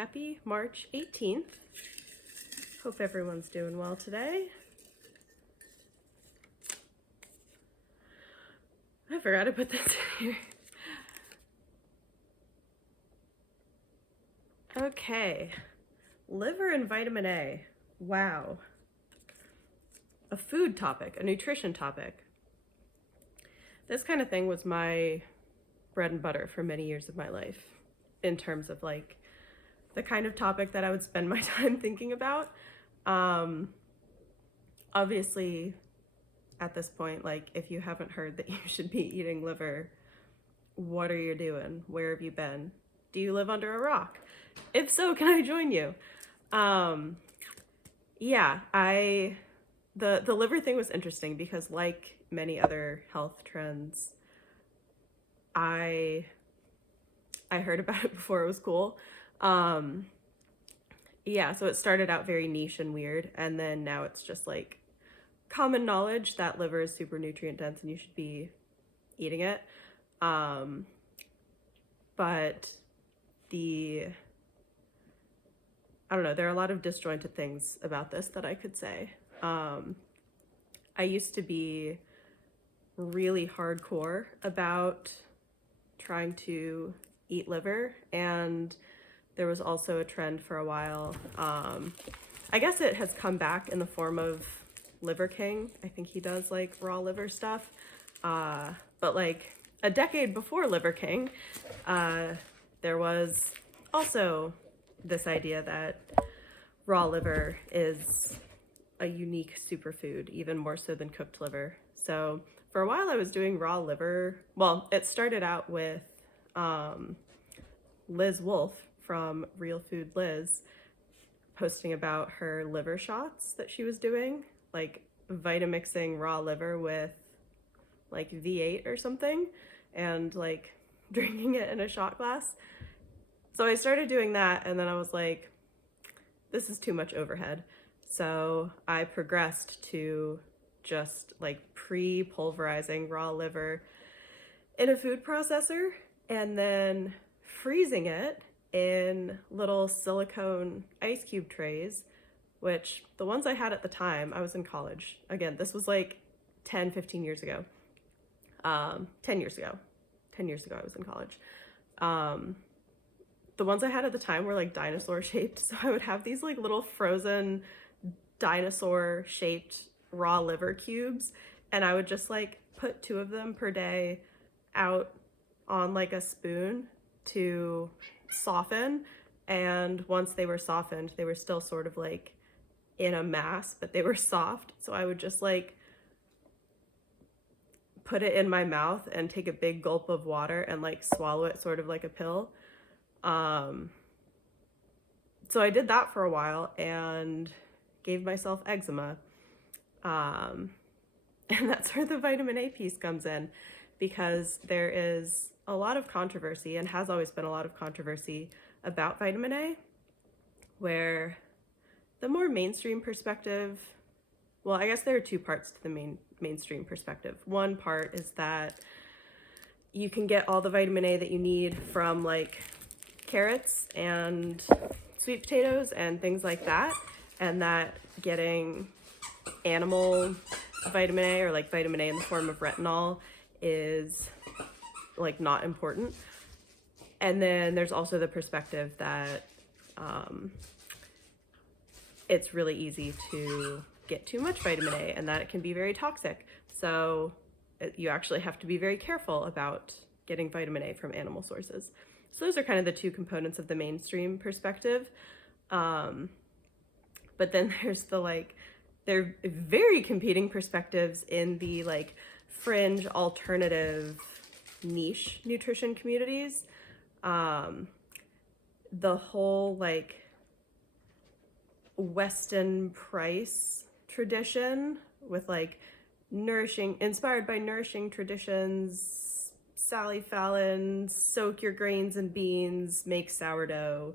Happy March 18th. Hope everyone's doing well today. I forgot to put this in here. Okay, liver and vitamin A. Wow. A food topic, a nutrition topic. This kind of thing was my bread and butter for many years of my life in terms of like the kind of topic that I would spend my time thinking about. Obviously, at this point, like if you haven't heard that you should be eating liver, what are you doing? Where have you been? Do you live under a rock? If so, can I join you? Yeah, the liver thing was interesting because like many other health trends, I heard about it before it was cool. Yeah, so it started out very niche and weird, and then now it's just like common knowledge that liver is super nutrient dense and you should be eating it. But I don't know, there are a lot of disjointed things about this that I could say. I used to be really hardcore about trying to eat liver, and there was also a trend for a while. I guess it has come back in the form of Liver King. I think he does like raw liver stuff. But like a decade before Liver King, there was also this idea that raw liver is a unique superfood, even more so than cooked liver. So for a while I was doing raw liver. Well, it started out with Liz Wolfe from Real Food Liz posting about her liver shots that she was doing, like Vitamixing raw liver with like V8 or something and like drinking it in a shot glass. So I started doing that, and then I was like, this is too much overhead. So I progressed to just like pre-pulverizing raw liver in a food processor and then freezing it in little silicone ice cube trays, which the ones I had at the time, I was in college. Again, this was like 15 years ago. 10 years ago I was in college. The ones I had at the time were like dinosaur shaped. So I would have these like little frozen dinosaur shaped raw liver cubes, and I would just like put 2 of them per day out on like a spoon to soften. And once they were softened, they were still sort of like in a mass, but they were soft. So I would just like put it in my mouth and take a big gulp of water and like swallow it sort of like a pill. So I did that for a while and gave myself eczema. And that's where the vitamin A piece comes in, because there is a lot of controversy, and has always been a lot of controversy about vitamin A, where the more mainstream perspective, well, I guess there are 2 parts to the mainstream perspective. One part is that you can get all the vitamin A that you need from like carrots and sweet potatoes and things like that, and that getting animal vitamin A or like vitamin A in the form of retinol is like not important. And then there's also the perspective that it's really easy to get too much vitamin A and that it can be very toxic. So you actually have to be very careful about getting vitamin A from animal sources. So those are kind of the 2 components of the mainstream perspective. But then there's the like, they're very competing perspectives in the like fringe alternative niche nutrition communities. The whole like Weston Price tradition with like inspired by nourishing traditions, Sally Fallon, soak your grains and beans, make sourdough,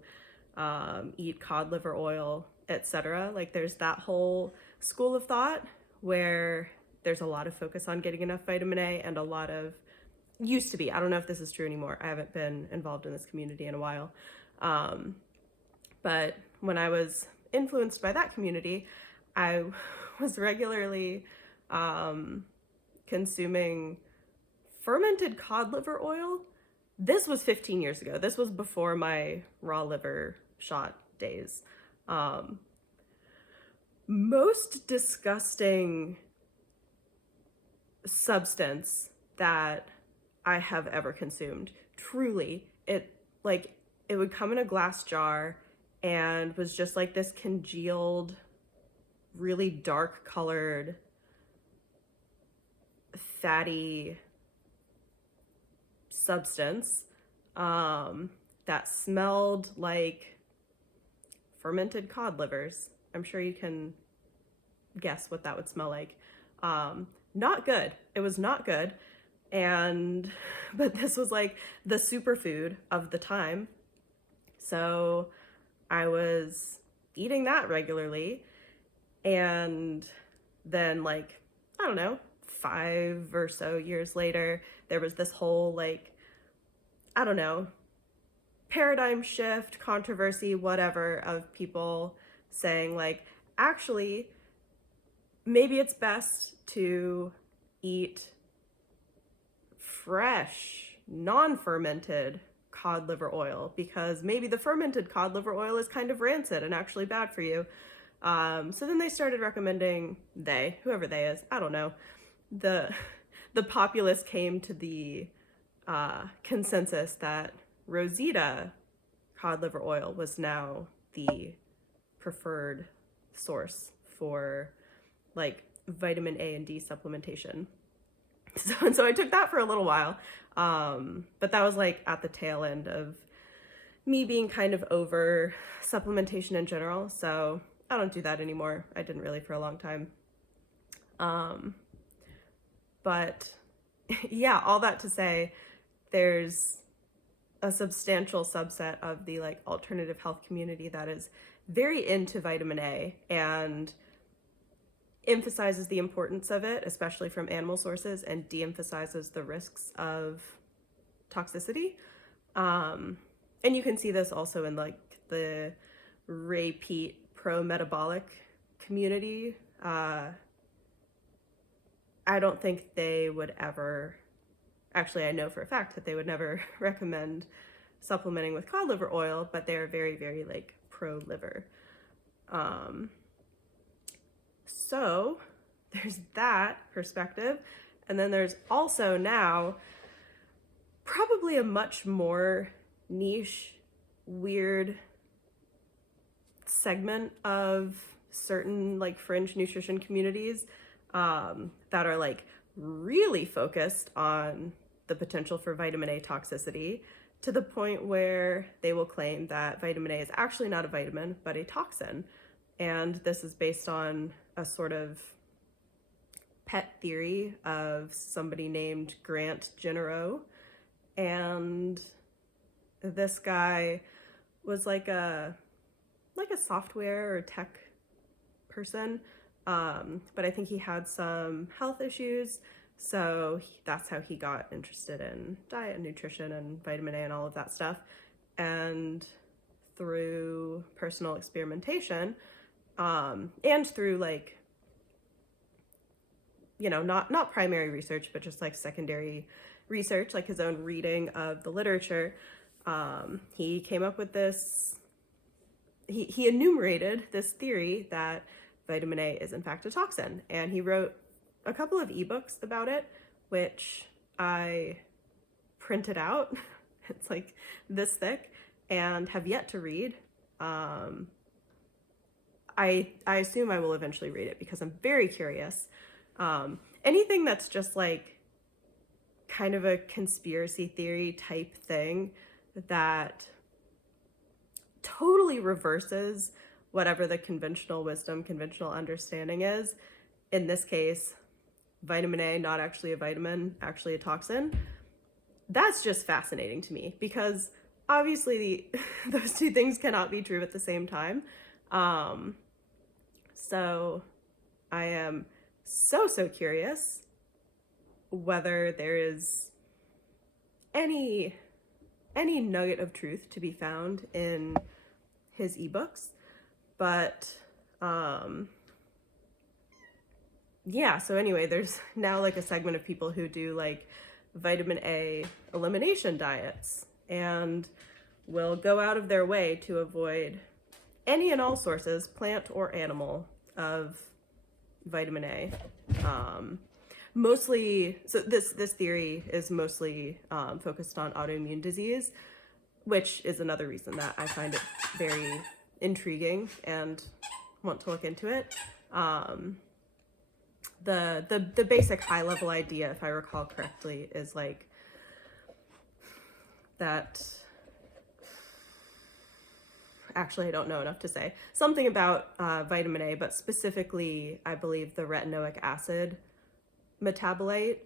eat cod liver oil, etc. Like there's that whole school of thought where there's a lot of focus on getting enough vitamin A, and a lot of, used to be, I don't know if this is true anymore, I haven't been involved in this community in a while, But when I was influenced by that community, I was regularly consuming fermented cod liver oil. This was 15 years ago. This was before my raw liver shot days. Most disgusting substance that I have ever consumed. Truly, it would come in a glass jar and was just like this congealed, really dark colored, fatty substance that smelled like fermented cod livers. I'm sure you can guess what that would smell like. Not good. It was not good. But this was like the superfood of the time. So I was eating that regularly. And then, like, I don't know, 5 or so years later, there was this whole, like, I don't know, paradigm shift, controversy, whatever, of people saying, like, actually, maybe it's best to eat fresh, non-fermented cod liver oil, because maybe the fermented cod liver oil is kind of rancid and actually bad for you. So then they started recommending, whoever they is, I don't know, the populace came to the consensus that Rosita cod liver oil was now the preferred source for like vitamin A and D supplementation. So I took that for a little while, but that was like at the tail end of me being kind of over supplementation in general. So I don't do that anymore. I didn't really for a long time. But yeah, all that to say, there's a substantial subset of the like alternative health community that is very into vitamin A and emphasizes the importance of it, especially from animal sources, and de-emphasizes the risks of toxicity. And you can see this also in like the Ray Peat pro-metabolic community. I don't think they would ever, actually I know for a fact that they would never recommend supplementing with cod liver oil, but they're very, very like pro-liver. So there's that perspective. And then there's also now probably a much more niche, weird segment of certain like fringe nutrition communities that are like really focused on the potential for vitamin A toxicity, to the point where they will claim that vitamin A is actually not a vitamin, but a toxin. And this is based on a sort of pet theory of somebody named Grant Gennaro. And this guy was like a software or tech person, but I think he had some health issues, so that's how he got interested in diet and nutrition and vitamin A and all of that stuff. And through personal experimentation, and through like, you know, not primary research, but just like secondary research, like his own reading of the literature, he came up with this, he enumerated this theory that vitamin A is in fact a toxin. And he wrote a couple of ebooks about it, which I printed out. It's like this thick, and have yet to read. I assume I will eventually read it because I'm very curious. Anything that's just like kind of a conspiracy theory type thing that totally reverses whatever the conventional wisdom, conventional understanding is. In this case, vitamin A, not actually a vitamin, actually a toxin. That's just fascinating to me, because obviously those two things cannot be true at the same time. So I am so curious whether there is any nugget of truth to be found in his ebooks. But yeah, so anyway, there's now like a segment of people who do like vitamin A elimination diets and will go out of their way to avoid any and all sources, plant or animal, of vitamin A. Mostly, so this theory is mostly focused on autoimmune disease, which is another reason that I find it very intriguing and want to look into it. The basic high level idea, if I recall correctly, is like that. Actually, I don't know enough to say something about vitamin A, but specifically, I believe the retinoic acid metabolite,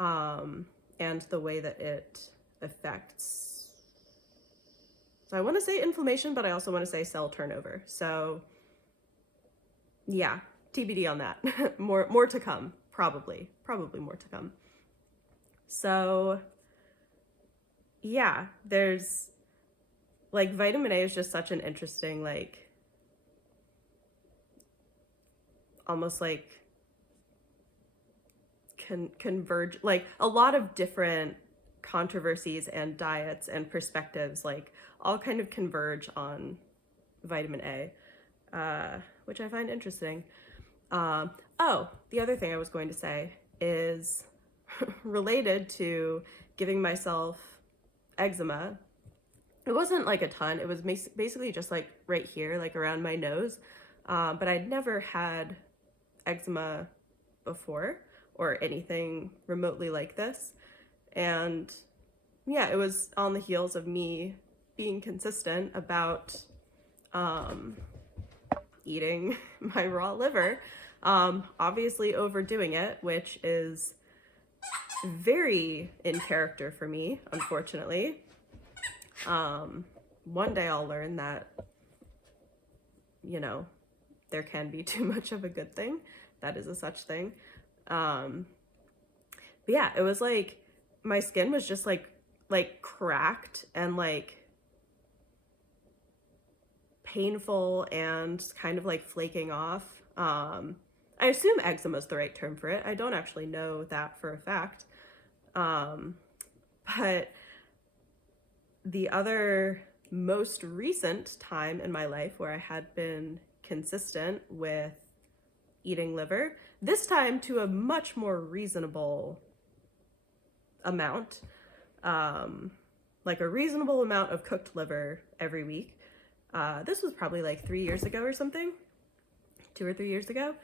and the way that it affects. So I want to say inflammation, but I also want to say cell turnover. So yeah, TBD on that. more to come, probably more to come. So yeah, there's like vitamin A is just such an interesting, like almost like converge, like a lot of different controversies and diets and perspectives like all kind of converge on vitamin A, which I find interesting. Oh, the other thing I was going to say is related to giving myself eczema. It wasn't like a ton. It was basically just like right here, like around my nose. But I'd never had eczema before or anything remotely like this. And yeah, it was on the heels of me being consistent about eating my raw liver, obviously overdoing it, which is very in character for me, unfortunately. One day I'll learn that, you know, there can be too much of a good thing. That is a such thing. But yeah, it was like my skin was just like cracked and like painful and kind of like flaking off. I assume eczema is the right term for it. I don't actually know that for a fact. But the other most recent time in my life where I had been consistent with eating liver, this time to a much more reasonable amount, like a reasonable amount of cooked liver every week. This was probably like 3 years ago or something, 2 or 3 years ago.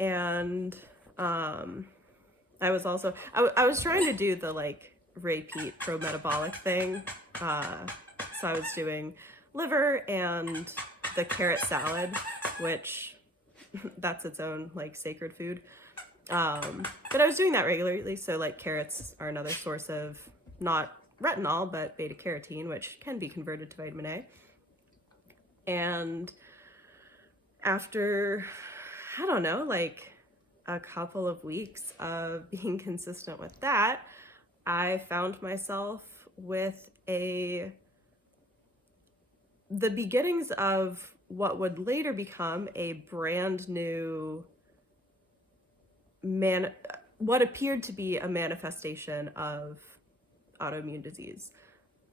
And I was also, I was trying to do the like repeat pro-metabolic thing. So I was doing liver and the carrot salad, which that's its own like sacred food. But I was doing that regularly. So like carrots are another source of not retinol, but beta carotene, which can be converted to vitamin A. And after, I don't know, like a couple of weeks of being consistent with that, I found myself with the beginnings of what would later become a brand new what appeared to be a manifestation of autoimmune disease.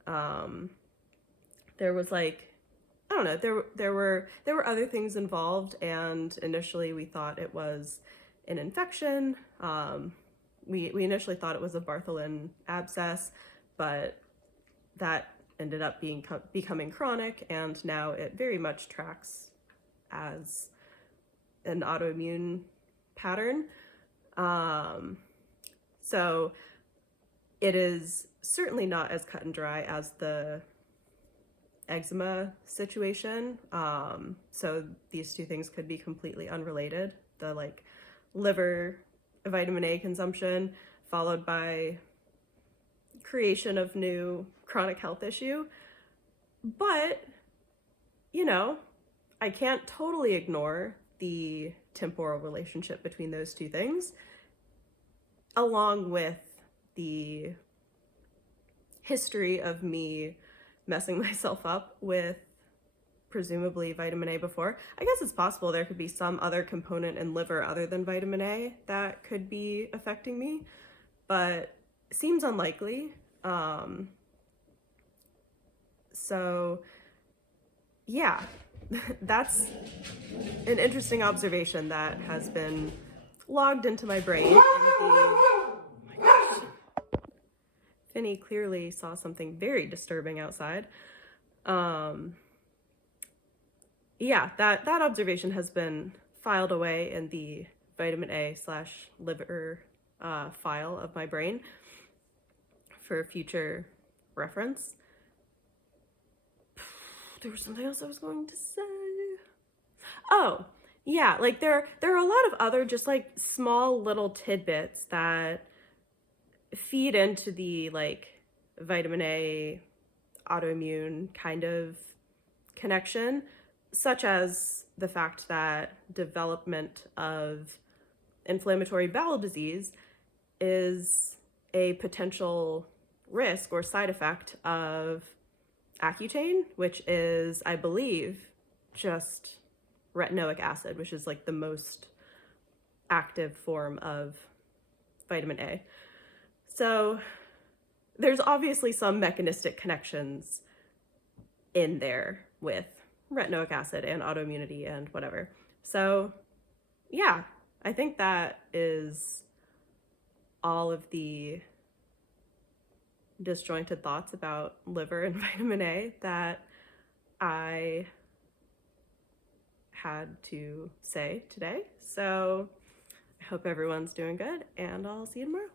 There was like, I don't know, there were other things involved, and initially we thought it was an infection. We initially thought it was a Bartholin abscess, but that ended up becoming chronic, and now it very much tracks as an autoimmune pattern. So it is certainly not as cut and dry as the eczema situation. So these two things could be completely unrelated. The like liver vitamin A consumption followed by creation of new chronic health issue. But, you know, I can't totally ignore the temporal relationship between those two things, along with the history of me messing myself up with presumably vitamin A before. I guess it's possible there could be some other component in liver other than vitamin A that could be affecting me, but it seems unlikely. So yeah, that's an interesting observation that has been logged into my brain. Oh my gosh. Finny clearly saw something very disturbing outside. Yeah, that observation has been filed away in the vitamin A/liver file of my brain for future reference. There was something else I was going to say. Oh, yeah, like there are a lot of other just like small little tidbits that feed into the like vitamin A autoimmune kind of connection, such as the fact that development of inflammatory bowel disease is a potential risk or side effect of Accutane, which is, I believe, just retinoic acid, which is like the most active form of vitamin A. So there's obviously some mechanistic connections in there with retinoic acid and autoimmunity and whatever. So yeah, I think that is all of the disjointed thoughts about liver and vitamin A that I had to say today. So I hope everyone's doing good, and I'll see you tomorrow.